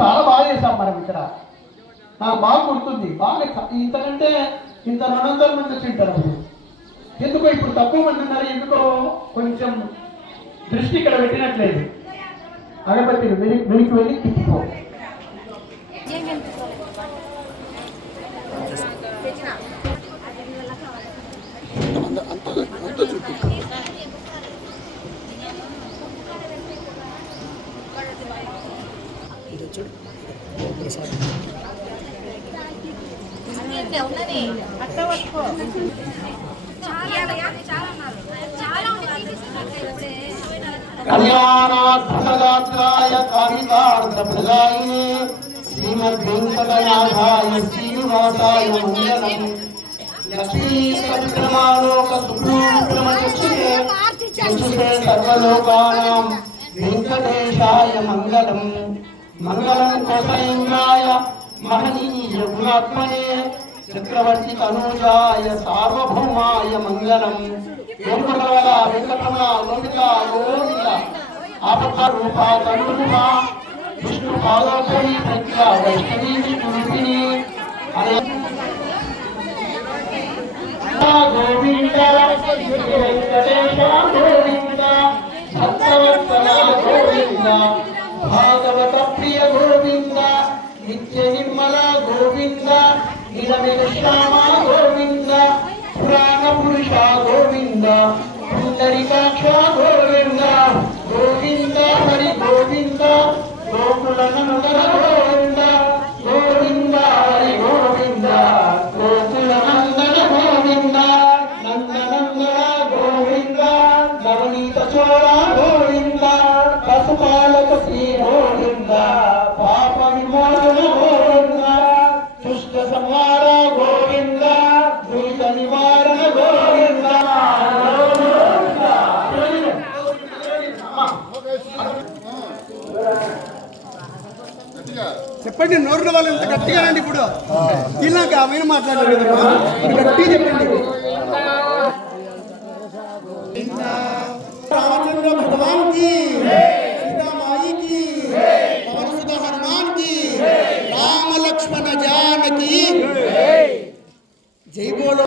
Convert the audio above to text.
చాలా బాగా చేసాం మనం ఇక్కడ. బాగా గుర్తుంది. బాగా ఇంతకంటే ఇంత 200 మంది వచ్చింటారు. అప్పుడు ఎందుకో ఇప్పుడు తక్కువ మంది ఉన్నారు. ఎందుకో కొంచెం దృష్టి ఇక్కడ పెట్టినట్లేదు. అగరబత్తి వెనక్కి వెళ్ళి తిప్పుకో. కళ్యాణార్థగాత్రాయ కామితార్థప్రదాయినే శ్రీమద్వేంకటనాథాయ శ్రీనివాసాయ మంగళం. లక్ష్మీ సత్క్రమాలోక సుప్రీంక్రమచక్షుషే చక్షుషే సర్వలోకానాం వెంకటేశాయ మంగళం. మంగళం కోసలేంద్రాయ మహనీయ గుణాత్మనే చక్రవర్తి తనూజాయ సార్వభౌమాయ మంగళం. వెంకటరమణ వెంకటరమణ గోవింద గోవింద. ఆపద రూప తనురూప విష్ణు పాదోపరి ప్రజ్ఞ వైష్ణవీ విష్ణురూపిణి గోవింద వెంకటేశ గోవింద భక్తవత్సల గోవింద భాగవత ప్రియ గోవింద నిత్య నిర్మల గోవింద నిలమిల శ్యామ గోవింద పురాణ పురుష గోవింద పుండరీకాక్ష గోవింద గోవింద హరి గోవింద గోకుల నందన గోవింద గోవింద హరి గోవింద గోకుల నందన గోవింద నందనందన గోవింద నవనీత చోళ గోవింద పశుపాలక శ్రీ గోవింద పాప విమోచన గోవింద దుష్ట సంహార గోవింద ద్వైత నివారణ గోవింద. చెప్పండి. నోరుల వాళ్ళు ఎంత గట్టిగా రండి. ఇప్పుడు ఇలాగ ఆమె మాట్లాడారు కదా, గట్టి చెప్పండి. రామచంద్ర భగవాన్ కి, సీతామాయి కి, పవన సుత హనుమాన్ కి, రామ లక్ష్మణ జానకి జై బోలో.